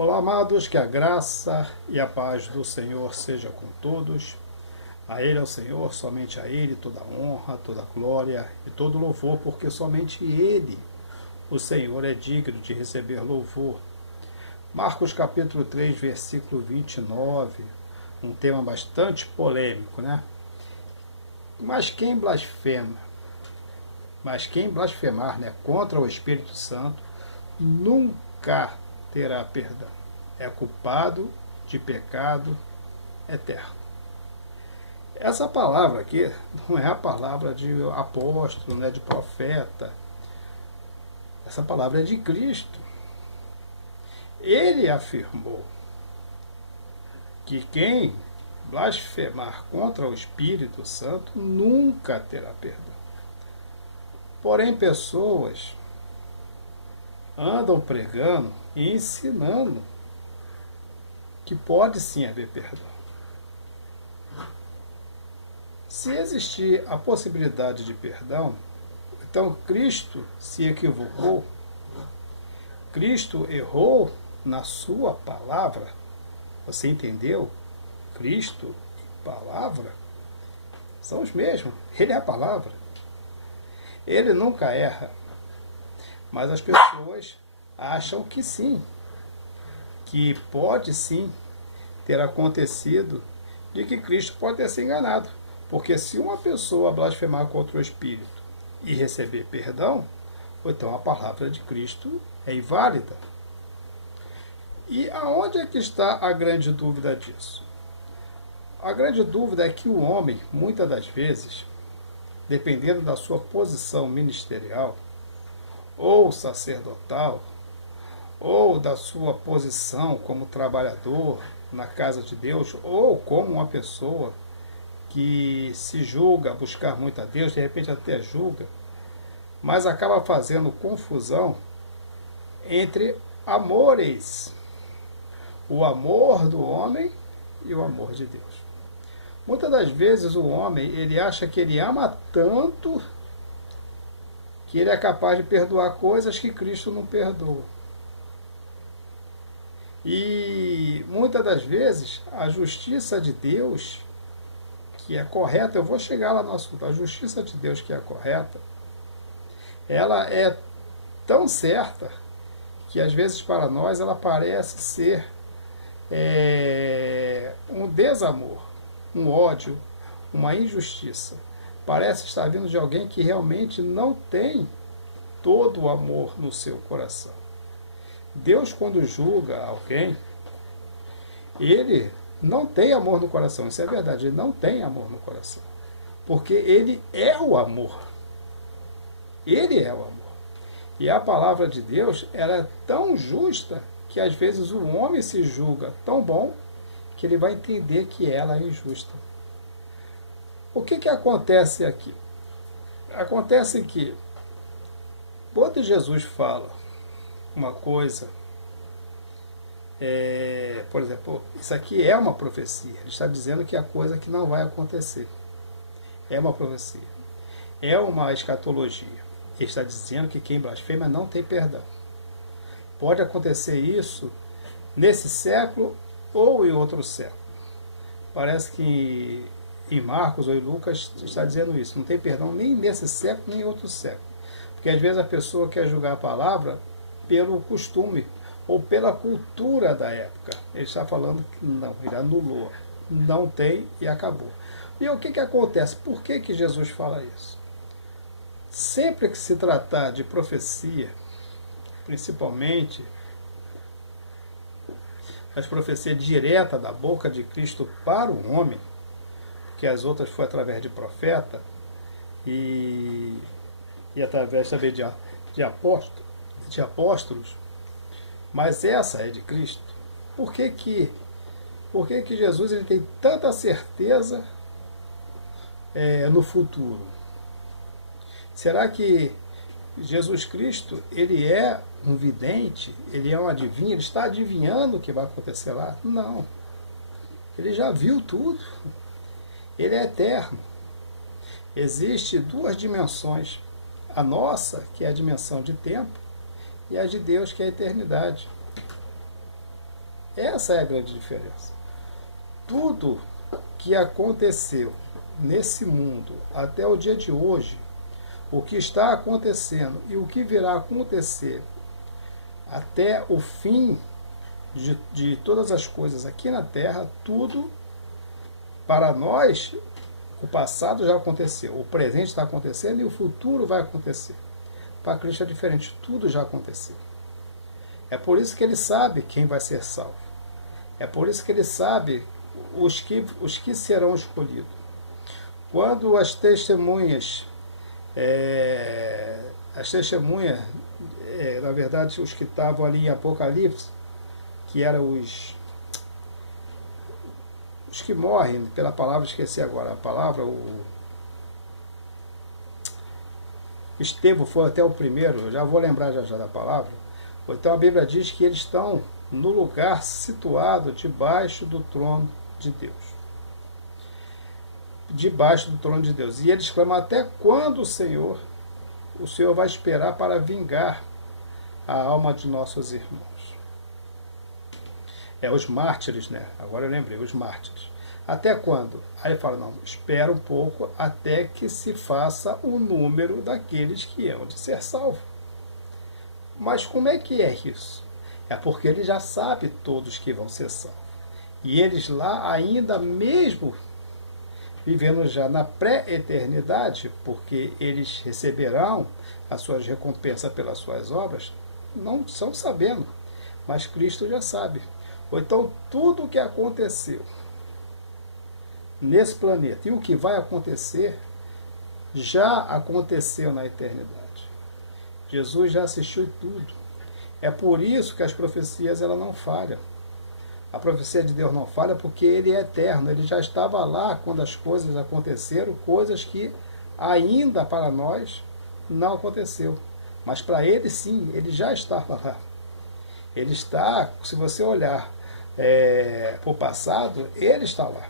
Olá, amados, que a graça e a paz do Senhor seja com todos. A Ele, ao Senhor, somente a Ele, toda honra, toda glória e todo louvor, porque somente Ele, o Senhor, é digno de receber louvor. Marcos capítulo 3, versículo 29, um tema bastante polêmico, né? Mas quem blasfemar, né, contra o Espírito Santo, nunca terá perdão. É culpado de pecado eterno. Essa palavra aqui não é a palavra de apóstolo, né, de profeta. Essa palavra é de Cristo. Ele afirmou que quem blasfemar contra o Espírito Santo nunca terá perdão. Porém, pessoas andam pregando e ensinando que pode sim haver perdão. Se existir a possibilidade de perdão, então Cristo se equivocou, Cristo errou na sua palavra. Você entendeu? Cristo e palavra são os mesmos. Ele é a palavra. Ele nunca erra. Mas as pessoas acham que sim, que pode sim ter acontecido, de que Cristo pode ter se enganado. Porque se uma pessoa blasfemar contra o Espírito e receber perdão, então a palavra de Cristo é inválida. E aonde é que está a grande dúvida disso? A grande dúvida é que o homem, muitas das vezes, dependendo da sua posição ministerial, ou sacerdotal, ou da sua posição como trabalhador na casa de Deus, ou como uma pessoa que se julga buscar muito a Deus, de repente até julga, mas acaba fazendo confusão entre amores, o amor do homem e o amor de Deus. Muitas das vezes o homem, ele acha que ele ama tanto que ele é capaz de perdoar coisas que Cristo não perdoa. E muitas das vezes a justiça de Deus, que é correta, eu vou chegar lá no assunto, a justiça de Deus que é correta, ela é tão certa que às vezes para nós ela parece ser um desamor, um ódio, uma injustiça. Parece estar vindo de alguém que realmente não tem todo o amor no seu coração. Deus, quando julga alguém, ele não tem amor no coração. Isso é verdade, ele não tem amor no coração. Porque ele é o amor. Ele é o amor. E a palavra de Deus, ela é tão justa que às vezes o homem se julga tão bom que ele vai entender que ela é injusta. O que acontece aqui? Acontece que, quando Jesus fala uma coisa, por exemplo, isso aqui é uma profecia, ele está dizendo que é a coisa que não vai acontecer. É uma profecia. É uma escatologia. Ele está dizendo que quem blasfema não tem perdão. Pode acontecer isso nesse século ou em outro século. Parece que em Marcos ou em Lucas está dizendo isso. Não tem perdão nem nesse século, nem em outro século. Porque às vezes a pessoa quer julgar a palavra pelo costume ou pela cultura da época. Ele está falando que não, ele anulou. Não tem e acabou. E o que acontece? Por que Jesus fala isso? Sempre que se tratar de profecia, principalmente as profecias diretas da boca de Cristo para o homem, que as outras foi através de profeta e através também de apóstolos, mas essa é de Cristo. Por que Jesus ele tem tanta certeza no futuro? Será que Jesus Cristo ele é um vidente, ele é um adivinho, ele está adivinhando o que vai acontecer lá? Não. Ele já viu tudo. Ele é eterno. Existem duas dimensões. A nossa, que é a dimensão de tempo, e a de Deus, que é a eternidade. Essa é a grande diferença. Tudo que aconteceu nesse mundo até o dia de hoje, o que está acontecendo e o que virá a acontecer até o fim de todas as coisas aqui na Terra, tudo para nós, o passado já aconteceu, o presente está acontecendo e o futuro vai acontecer. Para Cristo é diferente, tudo já aconteceu. É por isso que ele sabe quem vai ser salvo. É por isso que ele sabe os que serão escolhidos. Quando as testemunhas, na verdade, os que estavam ali em Apocalipse, que eram os que morrem, pela palavra, esqueci agora a palavra, Estevão foi até o primeiro, eu já vou lembrar já da palavra. Então a Bíblia diz que eles estão no lugar situado debaixo do trono de Deus. Debaixo do trono de Deus. E eles clamam: até quando o Senhor vai esperar para vingar a alma de nossos irmãos? Os mártires, né? Agora eu lembrei, os mártires. Até quando? Aí ele fala: não, espera um pouco até que se faça o número daqueles que hão de ser salvos. Mas como é que é isso? É porque ele já sabe todos que vão ser salvos. E eles lá ainda mesmo vivendo já na pré-eternidade, porque eles receberão as suas recompensas pelas suas obras, não estão sabendo, mas Cristo já sabe. Ou então tudo o que aconteceu nesse planeta e o que vai acontecer já aconteceu na eternidade. Jesus já assistiu tudo. É por isso que as profecias ela não falham. A profecia de Deus não falha porque ele é eterno. Ele já estava lá quando as coisas aconteceram, coisas que ainda para nós não aconteceu. Mas para ele sim, ele já estava lá. Ele está, se você olhar para o passado, ele está lá.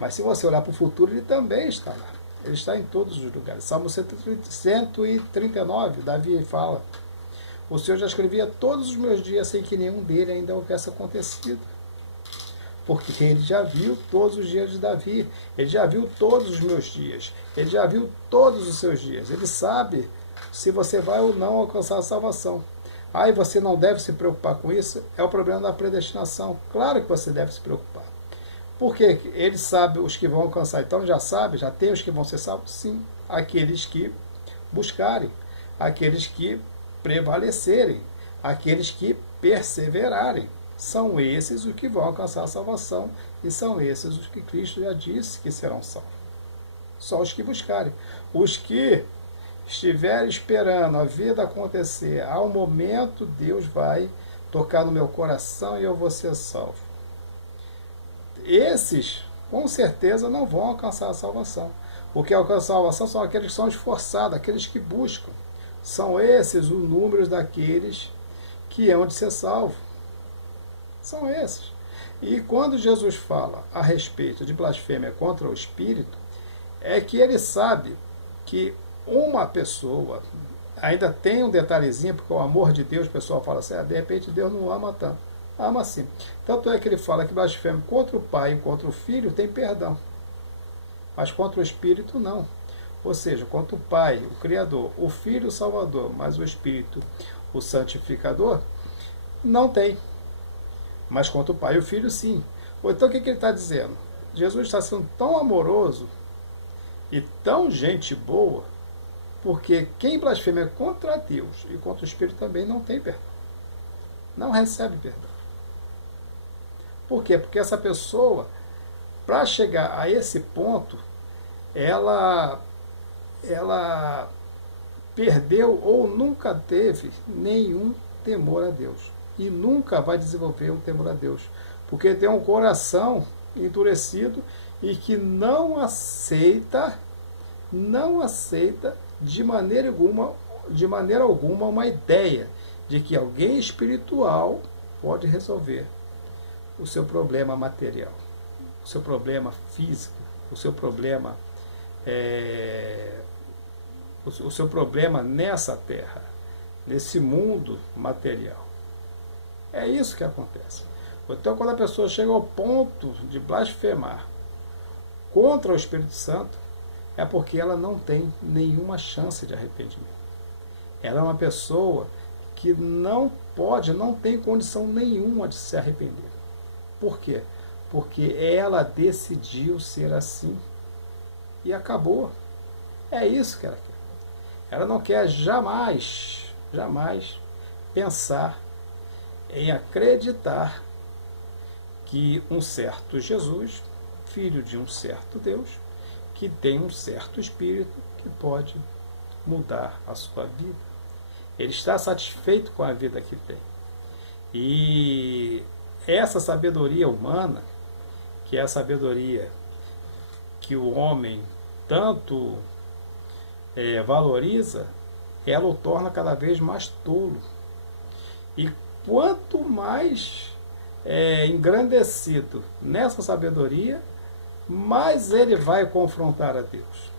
Mas se você olhar para o futuro, ele também está lá. Ele está em todos os lugares. Salmo 139, Davi fala: o Senhor já escrevia todos os meus dias sem que nenhum dele ainda houvesse acontecido. Porque ele já viu todos os dias de Davi. Ele já viu todos os meus dias. Ele já viu todos os seus dias. Ele sabe se você vai ou não alcançar a salvação. Aí você não deve se preocupar com isso. É o problema da predestinação. Claro que você deve se preocupar. Porque ele sabe os que vão alcançar. Então já sabe, já tem os que vão ser salvos? Sim. Aqueles que buscarem. Aqueles que prevalecerem. Aqueles que perseverarem. São esses os que vão alcançar a salvação. E são esses os que Cristo já disse que serão salvos. Só os que buscarem. Os que estiverem esperando a vida acontecer, ao momento Deus vai tocar no meu coração e eu vou ser salvo. Esses, com certeza, não vão alcançar a salvação. O que alcança a salvação são aqueles que são esforçados, aqueles que buscam. São esses os números daqueles que hão de ser salvos. São esses. E quando Jesus fala a respeito de blasfêmia contra o Espírito, é que ele sabe que uma pessoa ainda tem um detalhezinho, porque o amor de Deus, o pessoal fala assim: de repente Deus não ama tanto. Ama sim. Tanto é que ele fala que blasfêmia contra o Pai e contra o Filho tem perdão, mas contra o Espírito não. Ou seja, contra o Pai, o Criador, o Filho, o Salvador, mas o Espírito, o Santificador, não tem. Mas contra o Pai e o Filho, sim. Ou então o que ele está dizendo? Jesus está sendo tão amoroso e tão gente boa, porque quem blasfema contra Deus e contra o Espírito também não tem perdão. Não recebe perdão. Por quê? Porque essa pessoa, para chegar a esse ponto, ela perdeu ou nunca teve nenhum temor a Deus. E nunca vai desenvolver um temor a Deus. Porque tem um coração endurecido e que não aceita de maneira alguma uma ideia de que alguém espiritual pode resolver o seu problema material, o seu problema físico, o seu problema nessa terra, nesse mundo material. É isso que acontece. Então, quando a pessoa chega ao ponto de blasfemar contra o Espírito Santo, é porque ela não tem nenhuma chance de arrependimento. Ela é uma pessoa que não pode, não tem condição nenhuma de se arrepender. Por quê? Porque ela decidiu ser assim e acabou. É isso que ela quer. Ela não quer jamais, jamais pensar em acreditar que um certo Jesus, filho de um certo Deus, que tem um certo espírito que pode mudar a sua vida. Ele está satisfeito com a vida que tem. E essa sabedoria humana, que é a sabedoria que o homem tanto valoriza, ela o torna cada vez mais tolo. E quanto mais engrandecido nessa sabedoria, mais ele vai confrontar a Deus.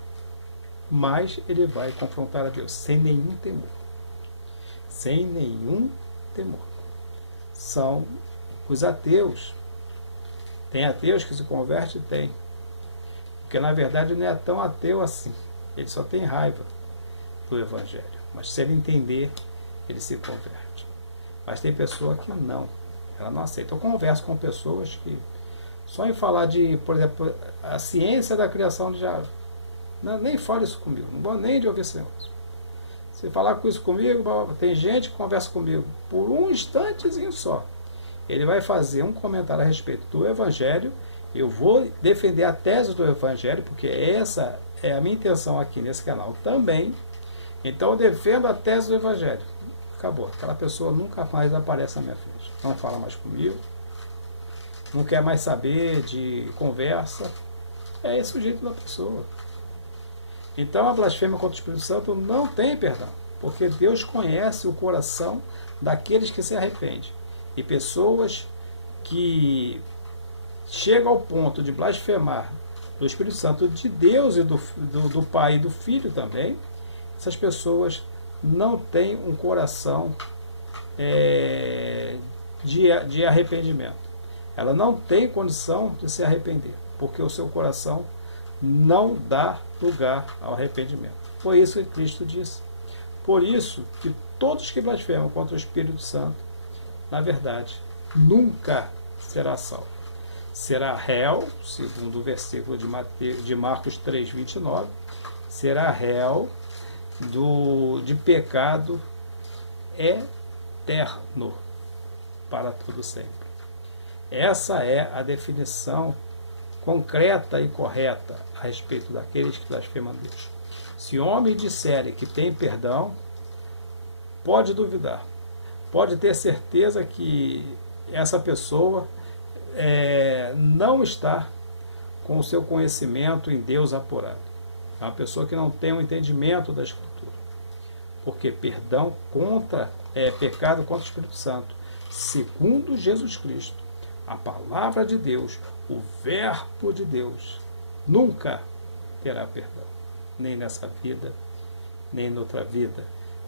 Mais ele vai confrontar a Deus, sem nenhum temor. Sem nenhum temor. São os ateus. Tem ateus que se convertem? Tem. Porque na verdade não é tão ateu assim. Ele só tem raiva do Evangelho. Mas se ele entender, ele se converte. Mas tem pessoa que não. Ela não aceita. Eu converso com pessoas que só em falar de, por exemplo, a ciência da criação de árvore. Nem fala isso comigo. Não vou nem de ouvir esse negócio. Se falar com isso comigo, tem gente que conversa comigo por um instantezinho só. Ele vai fazer um comentário a respeito do Evangelho. Eu vou defender a tese do Evangelho, porque essa é a minha intenção aqui nesse canal também. Então eu defendo a tese do Evangelho. Acabou. Aquela pessoa nunca mais aparece na minha frente. Não fala mais comigo. Não quer mais saber de conversa. É esse o jeito da pessoa. Então a blasfêmia contra o Espírito Santo não tem perdão. Porque Deus conhece o coração daqueles que se arrependem. E pessoas que chegam ao ponto de blasfemar do Espírito Santo de Deus e do Pai e do Filho também, essas pessoas não têm um coração de arrependimento. Ela não tem condição de se arrepender, porque o seu coração não dá lugar ao arrependimento. Foi isso que Cristo disse. Por isso que todos que blasfemam contra o Espírito Santo, na verdade, nunca será salvo. Será réu, segundo o versículo de Marcos 3, 29, será réu de pecado eterno para todo sempre. Essa é a definição concreta e correta a respeito daqueles que blasfemam Deus. Se homens disserem que tem perdão, pode duvidar. Pode ter certeza que essa pessoa não está com o seu conhecimento em Deus apurado. É uma pessoa que não tem um entendimento da Escritura. Porque perdão pecado contra o Espírito Santo, segundo Jesus Cristo, a palavra de Deus, o verbo de Deus, nunca terá perdão. Nem nessa vida, nem noutra vida,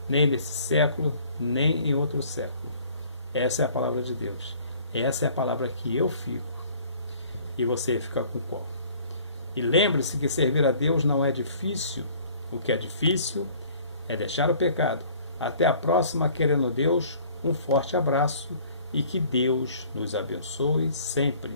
nem nesse século, nem em outro século. Essa é a palavra de Deus. Essa é a palavra que eu fico. E você fica com qual? E lembre-se que servir a Deus não é difícil. O que é difícil é deixar o pecado. Até a próxima, querendo Deus, um forte abraço e que Deus nos abençoe sempre.